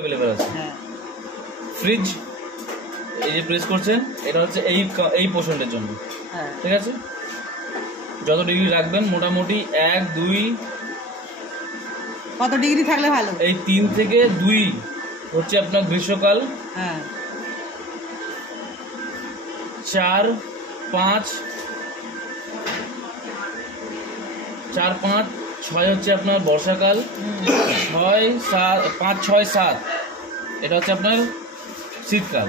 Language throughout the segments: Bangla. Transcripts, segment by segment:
अवेलेबल আছে। ফ্রিজ এই যে প্রেস করছেন এটা হচ্ছে এই পোর্শনের জন্য। ঠিক আছে, যত ডিগ্রি রাখবেন মোটামুটি 1 2 কত ডিগ্রি থাকলে ভালো? এই 3 থেকে 2 হচ্ছে আপনার গ্রীষ্মকাল। 4 5 6 হচ্ছে আপনার বর্ষাকাল। 6 7 5 6 7 এটা হচ্ছে আপনার শীতকাল।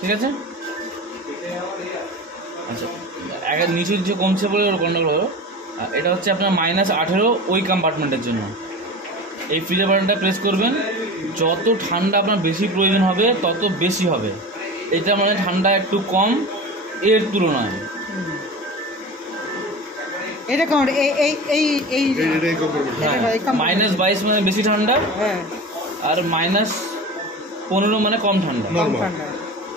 ঠিক আছে, আচ্ছা একের নিচে যে কমছে বলে ওর গন্ডগোল হলো। এটা হচ্ছে আপনার -18 ওই কম্পার্টমেন্টের জন্য। এই ফ্রিজের বাটনটা প্রেস করবেন, যত ঠান্ডা আপনার বেশি প্রয়োজন হবে তত বেশি হবে। এটা মানে ঠান্ডা একটু কম এর তুলনায়। এটা কোন এই এই এই এই -22 মানে বেশি ঠান্ডা, আর -15 মানে কম ঠান্ডা।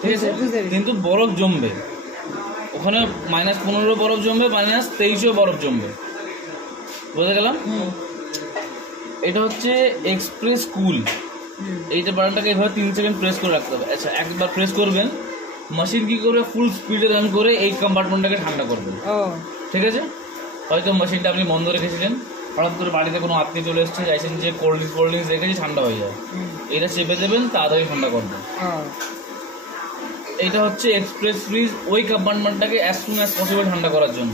ঠিক আছে, কিন্তু বরফ জমবে ওখানে। -15 বরফ জমবে, -23 বরফ জমবে। বুঝতে গেলাম? এটা হচ্ছে এক্সপ্রেস কুল। এইটা বাটনটাকে এভাবে 3 সেকেন্ড প্রেস করে রাখতে হবে। আচ্ছা, একবার প্রেস করবেন, মেশিন কি করবে, ফুল স্পিডে রান করে এই কম্পার্টমেন্টটাকে ঠান্ডা করবে। ঠিক আছে, হয়তো মেশিনটা আপনি বন্ধ রেখেছিলেন, হঠাৎ করে বাড়িতে কোনো আত্মীয় চলে এসছে, চাইছেন যে কোল্ড ড্রিঙ্কস রেখেছি ঠান্ডা হয়ে যায়, এটা চেপে দেবেন, তাড়াতাড়ি ঠান্ডা করবে। এটা হচ্ছে এক্সপ্রেস ফ্রিজ, ওই কম্পার্টমেন্টটাকে অ্যাজ সুন অ্যাজ পসিবল ঠান্ডা করার জন্য।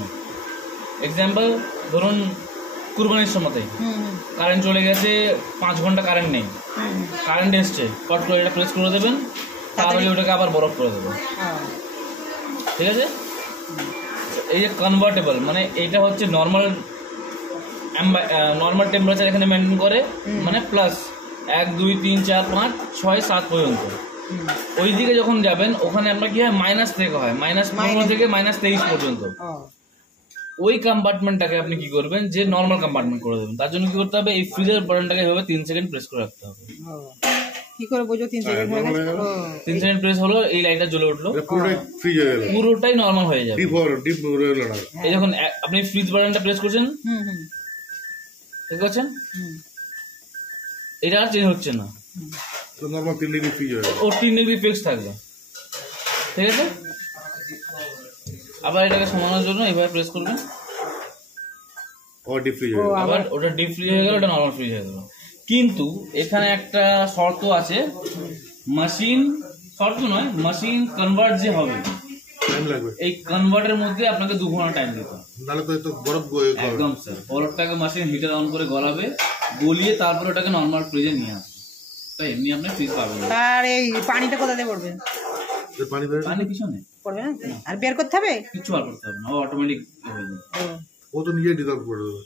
এক্সাম্পল ধরুন কুরবানির সময়তে কারেন্ট চলে গেছে, 5 ঘন্টা কারেন্ট নেই, কারেন্ট এসছে, ফট করে এটা প্রেস করে দেবেন, তাহলে ওটাকে আবার বরফ করে দেবেন। ঠিক আছে, এই যে কনভার্টেবল মানে এইটা হচ্ছে নর্মাল টেম্পারেচার এখানে মেনটেন করে, মানে প্লাস 1 2 3 4 5 6 7 পর্যন্ত। ওই দিকে যখন যাবেন ওখানে আপনার কি হয়, মাইনাস থেকে হয়, -15 থেকে -23 পর্যন্ত। ওই কম্পার্টমেন্টটাকে আপনি কি করবেন, যে নর্মাল কম্পার্টমেন্ট করে দেবেন। তার জন্য কি করতে হবে, এই ফ্রিজের বাটনটাকে এভাবে 3 সেকেন্ড প্রেস করে রাখতে হবে। কি করে বুঝো 3 সেকেন্ড হয়ে গেছে? 3 সেকেন্ড প্রেস হলো, এই লাইটটা জ্বলে উঠলো, পুরোটাই নরমাল হয়ে যাবে। এই যখন আপনি ফ্রিজ বাটনটা প্রেস করছেন, ঠিক আছে, এটা আর চেঞ্জ হচ্ছে না, তো নরমাল 3 ডিগ্রি ফ্রিজ হয়ে যাবে, ও 3 ডিগ্রি ফিক্স থাকবে। ঠিক আছে, আবার এটাকে সমানোর জন্য এইভাবে প্রেস করবেন, ডিপ ফ্রিজ হয়ে যাবে। আবার ওটা ডিপ ফ্রিজ হয়ে গেল, ওটা নরমাল ফ্রিজ হয়ে গেল। কিন্তু এখানে একটা শর্ত আছে, মেশিন শর্ত নয়, মেশিন কনভার্ট যে হবে টাইম লাগবে, এই কনভার্টের মধ্যে আপনাকে 2 ঘন্টা টাইম দিতে হবে। নালে তো বরফ একদম স্যার, বরফটাকে মেশিন হিটার অন করে গলাবে, গলিয়ে তারপর ওটাকে নরমাল ফ্রিজে নিয়ে আসবে। তাই এমনি আপনি ফ্রিজ পাবেন। আর এই পানিটা কোথা থেকে পড়বে? পানি পিছনে পড়বে না, আর বের করতে হবে? কিছু আর করতে হবে না, ও অটোমেটিক হয়ে যাবে। ও তো নিজেই ডিজলভ করে দেবে।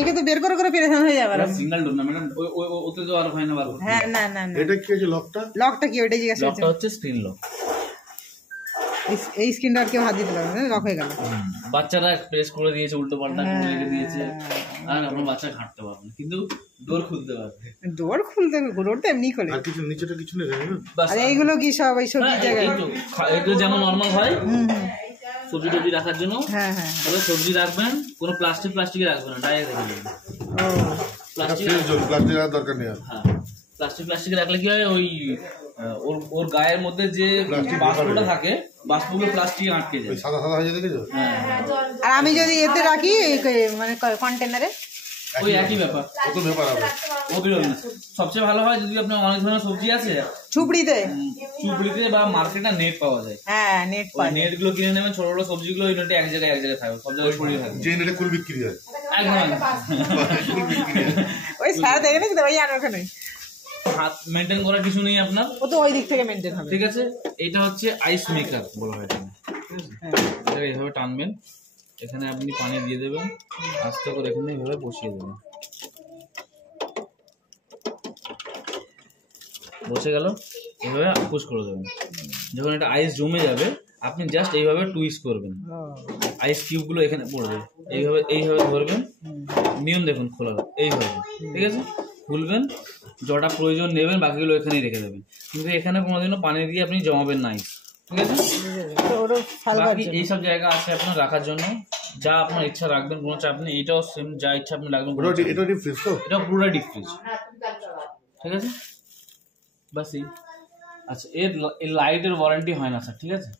একে তো বের করে পেরেশান হয়ে যাবে। সিঙ্গেল ডোর না ম্যাডাম, ওতে তো আর হয় না বার করতে। হ্যাঁ, না না না, এটা কি আছে লকটা কি ওইটা জিজ্ঞাসা করছি। লকটা হচ্ছে স্ক্রিন লক। এই স্ক্রিনটা আর কেউ হাত দিতে পারবে না, লক হয়ে গেল। বাচ্চারা প্রেস করে দিয়েছে, উল্টো পাল্টা করে রেখে দিয়েছে, আর আপনার বাচ্চা ঘাঁটতে পারবে না, কিন্তু ডোর খুলতে পারবে। ডোর তো এমনি খোলে, আর কিছু নিচেটা কিছু নেই। আর এইগুলো কি সব এই সবজি জায়গা? এগুলো যেমন নরমাল হয় সবজি টবজি রাখার জন্য। হ্যাঁ হ্যাঁ, তবে সবজি রাখবেন, কোনো প্লাস্টিকে রাখবেন না, ডাইরেক্ট রেখে দেবেন। প্লাস্টিক রাখার দরকার নেই। হ্যাঁ, প্লাস্টিকে রাখলে কি হয়, ওই ওর গায়ের মধ্যে যে বাষ্পটা থাকে, বাষ্পগুলো প্লাস্টিকে আটকে যায়, সাদা সাদা হয়ে যায়, দেখেছো? হ্যাঁ, আর আমি যদি এতে রাখি মানে কন্টেনারে, ওই একই ব্যাপার, কত ব্যাপার হবে, ও বেরোবে না। সবচেয়ে ভালো হয় যদি আপনার অনেক ধরনের সবজি আছে, চুপড়িতে বা মার্কেটে নেট পাওয়া যায়। হ্যাঁ, নেট গুলো কিনে নেবেন, ছোট ছোট সবজিগুলো ওই নেটে এক জায়গায় থাকবে, সব জায়গায় ছড়িয়ে থাকবে। যে নেটে কুল বিক্রি হয়, একদম ওই সারা দেখে নাকি ওই আর ওখানে হাত মেনটেন করার কিছু নেই আপনার, ও তো ওই দিক থেকে মেনটেন হবে। ঠিক আছে, এটা হচ্ছে আইস মেকার বলা হয় এখানে। এটা এইভাবে টানবেন, এখানে আপনি পানি দিয়ে দেবেন, আস্তে করে এখানে এইভাবে বসিয়ে দেবেন, বসে গেল, এইভাবে পুশ করে দেবেন। যখন এটা আইস জমে যাবে, আপনি জাস্ট এইভাবে টুইস্ট করবেন, আইস কিউবগুলো এখানে পড়বে, এইভাবে ধরবেন, নিয়ম দেখুন খোলা, এইভাবে। ঠিক আছে, খুলবেন, যটা প্রয়োজন নেবেন, বাকিগুলো এখানেই রেখে দেবেন, কিন্তু এখানে কোনোদিনও পানি দিয়ে আপনি জমাবেন না। ঠিক আছে, বাকি এইসব জায়গা আছে আপনার রাখার জন্য, যা আপনার ইচ্ছা রাখবেন, কোনো চাপ নেই। এটাও সেম, যা ইচ্ছা আপনি রাখবেন। এটা পুরোটা ডিপ ফ্রিজ। ঠিক আছে, বাস এই। আচ্ছা এর লাইটের ওয়ারেন্টি হয় না স্যার, ঠিক আছে।